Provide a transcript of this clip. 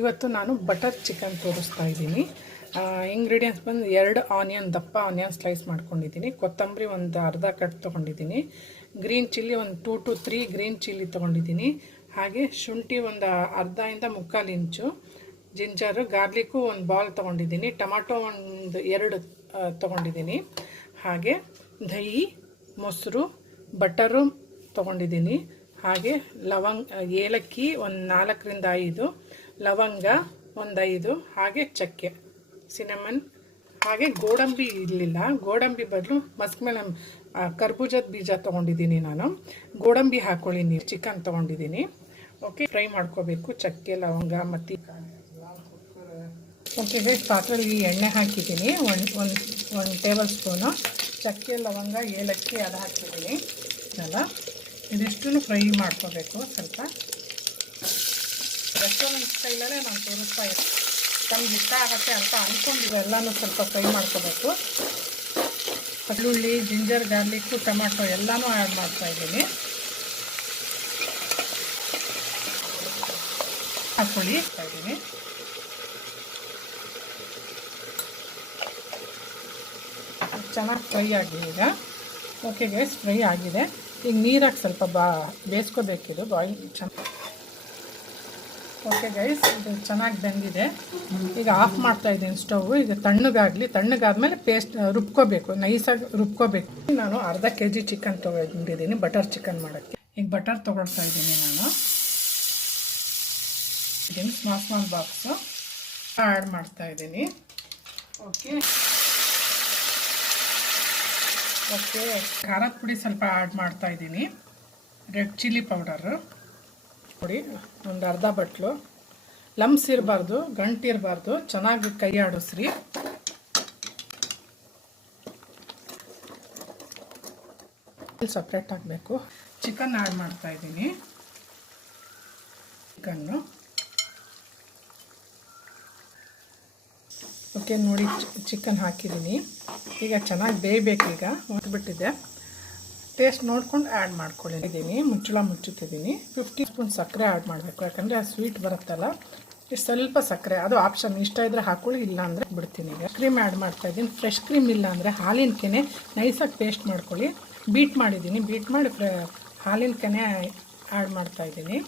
ಇವತ್ತು ನಾನು butter chicken ತೋರಿಸ್ತಾ ಇದ್ದೀನಿ. ಇಂಗ್ರೀಡಿಯೆಂಟ್ಸ್ ಬಂದು 2 ಆನಿಯನ್, ದಪ್ಪ ಆನಿಯನ್ ಸ್ಲೈಸ್ ಮಾಡ್ಕೊಂಡಿದ್ದೀನಿ. ಕೊತ್ತಂಬರಿ ಒಂದು ಅರ್ಧ ಕಟ್ ತೊಗೊಂಡಿದ್ದೀನಿ. ಗ್ರೀನ್ ಚಿಲ್ಲಿ ಒಂದು 2 to 3 ಗ್ರೀನ್ ಚಿಲ್ಲಿ ತೊಗೊಂಡಿದ್ದೀನಿ. ಹಾಗೆ ಶುಂಠಿ ಒಂದು ಅರ್ಧದಿಂದ 3/4 ಇಂಚು, ಜಿಂಜರು, ಗಾರ್ಲಿಕ್ಕು ಒಂದು ಬಾಲ್ ತೊಗೊಂಡಿದ್ದೀನಿ, ಟೊಮಾಟೊ ಒಂದು 2 ತೊಗೊಂಡಿದ್ದೀನಿ. ಹಾಗೆ ದಹಿ, ಮೊಸರು, ಬಟರು ತೊಗೊಂಡಿದ್ದೀನಿ. ಹಾಗೆ ಏಲಕ್ಕಿ ಒಂದು 4ರಿಂದ 5, ಲವಂಗ ಒಂದು 5, ಹಾಗೆ ಚಕ್ಕೆ, ಸಿನಮನ್. ಹಾಗೆ ಗೋಡಂಬಿ ಇರಲಿಲ್ಲ, ಗೋಡಂಬಿ ಬದಲು ಮಸ್ಕ್ಮೆಲನ್ ಕರ್ಬೂಜದ ಬೀಜ ತೊಗೊಂಡಿದ್ದೀನಿ. ನಾನು ಗೋಡಂಬಿ ಹಾಕ್ಕೊಳ್ಳಿ. ನೀವು ಚಿಕನ್ ತೊಗೊಂಡಿದ್ದೀನಿ. ಓಕೆ, ಫ್ರೈ ಮಾಡ್ಕೋಬೇಕು. ಚಕ್ಕೆ, ಲವಂಗ ಮತ್ತು ಓಕೆ ಗೈಸ್, ಪಾತ್ರೆಯಲ್ಲಿ ಎಣ್ಣೆ ಹಾಕಿದ್ದೀನಿ. ಒಂದು ಟೇಬಲ್ ಸ್ಪೂನು ಚಕ್ಕೆ, ಲವಂಗ, ಏಲಕ್ಕಿ ಅದು ಹಾಕಿದ್ದೀನಿ. ಅಲ್ಲ, ಇದಿಷ್ಟು ಫ್ರೈ ಮಾಡ್ಕೋಬೇಕು. ಸ್ವಲ್ಪ ರೆಸ್ಟೋರೆಂಟ್ ಸ್ಟೈಲಲ್ಲೇ ನಾನು ತೋರಿಸ್ತಾ ಇದ್ದೀನಿ. ನಮ್ಗೆ ಇಷ್ಟ ಆಗುತ್ತೆ ಅಂತ ಅಂದ್ಕೊಂಡಿದ್ದು ಎಲ್ಲನೂ ಸ್ವಲ್ಪ ಫ್ರೈ ಮಾಡ್ಕೋಬೇಕು. ಬೆಳ್ಳುಳ್ಳಿ, ಜಿಂಜರ್, ಗಾರ್ಲಿಕ್ಕು, ಟೊಮಾಟೊ ಎಲ್ಲನೂ ಆ್ಯಡ್ ಮಾಡ್ತಾಯಿದ್ದೀನಿ. ಹಾಕ್ಕೊಳ್ಳಿ ಇದ್ದೀನಿ. ಚೆನ್ನಾಗಿ ಫ್ರೈ ಆಗಿದೆ ಈಗ. ಓಕೆ ಗೈಸ್, ಫ್ರೈ ಆಗಿದೆ. ಈಗ ನೀರಾಗಿ ಸ್ವಲ್ಪ ಬೇಯಿಸ್ಕೋಬೇಕಿದು, ಬಾಯ್ಲ್ ಚೆನ್ನಾಗಿ. ಓಕೆ ಗೈಸ್, ಇದು ಚೆನ್ನಾಗಿ ಬೆಂದಿದೆ. ಈಗ ಆಫ್ ಮಾಡ್ತಾಯಿದ್ದೀನಿ ಸ್ಟವ್. ಈಗ ತಣ್ಣಗಾದ್ಮೇಲೆ ಪೇಸ್ಟ್ ರುಬ್ಕೋಬೇಕು, ನೈಸಾಗಿ ರುಬ್ಕೋಬೇಕು. ನಾನು ಅರ್ಧ kg ಚಿಕನ್ ತೊಗೊಂಡಿದ್ದೀನಿ ಬಟರ್ ಚಿಕನ್ ಮಾಡೋಕ್ಕೆ. ಈಗ ಬಟರ್ ತೊಗೊಳ್ತಾ ಇದ್ದೀನಿ ನಾನು. ಇದನ್ನು ಸ್ಮಾಲ್ ಬಾಕ್ಸು ಆ್ಯಡ್ ಮಾಡ್ತಾಯಿದ್ದೀನಿ. ಓಕೆ, ಖಾರದ ಪುಡಿ ಸ್ವಲ್ಪ ಆ್ಯಡ್ ಮಾಡ್ತಾಯಿದ್ದೀನಿ. ರೆಡ್ ಚಿಲ್ಲಿ ಪೌಡರು ಪುಡಿ ಒಂದು ಅರ್ಧ ಬಟ್ಲು. ಲಮ್ಸ್ ಇರಬಾರ್ದು, ಗಂಟು ಇರಬಾರ್ದು, ಚೆನ್ನಾಗಿ ಕೈ ಆಡಿಸ್ರಿ. ಸಪ್ರೇಟ್ ಆಗಬೇಕು. ಚಿಕನ್ ಆ್ಯಡ್ ಮಾಡ್ತಾಯಿದ್ದೀನಿ. ಚಿಕನ್ನು ಓಕೆ ನೋಡಿ, ಚಿಕನ್ ಹಾಕಿದ್ದೀನಿ. ಈಗ ಚೆನ್ನಾಗಿ ಬೇಯಬೇಕು. ಈಗ ಹೊಂದ್ಬಿಟ್ಟಿದೆ. ಟೇಸ್ಟ್ ನೋಡ್ಕೊಂಡು ಆ್ಯಡ್ ಮಾಡ್ಕೊಂಡಿದ್ದೀನಿ. ಮುಚ್ಚುತ್ತಿದ್ದೀನಿ. 50 ಸ್ಪೂನ್ ಸಕ್ಕರೆ ಆ್ಯಡ್ ಮಾಡಬೇಕು, ಯಾಕಂದರೆ ಆ ಸ್ವೀಟ್ ಬರುತ್ತಲ್ಲ. ಸ್ವಲ್ಪ ಸಕ್ಕರೆ, ಅದು ಆಪ್ಷನ್. ಇಷ್ಟ ಇದ್ದರೆ ಹಾಕೊಳ್ಳಿ, ಇಲ್ಲ ಅಂದರೆ ಬಿಡ್ತೀನಿ. ಈಗ ಕ್ರೀಮ್ ಆ್ಯಡ್ ಮಾಡ್ತಾಯಿದ್ದೀನಿ. ಫ್ರೆಶ್ ಕ್ರೀಮ್ ಇಲ್ಲ ಅಂದರೆ ಹಾಲಿನ ಕೆನೆ ನೈಸಾಗಿ ಪೇಸ್ಟ್ ಮಾಡ್ಕೊಳ್ಳಿ. ಬೀಟ್ ಮಾಡಿದ್ದೀನಿ. ಬೀಟ್ ಮಾಡಿ ಹಾಲಿನ ಕೆನೆ ಆ್ಯಡ್ ಮಾಡ್ತಾಯಿದ್ದೀನಿ.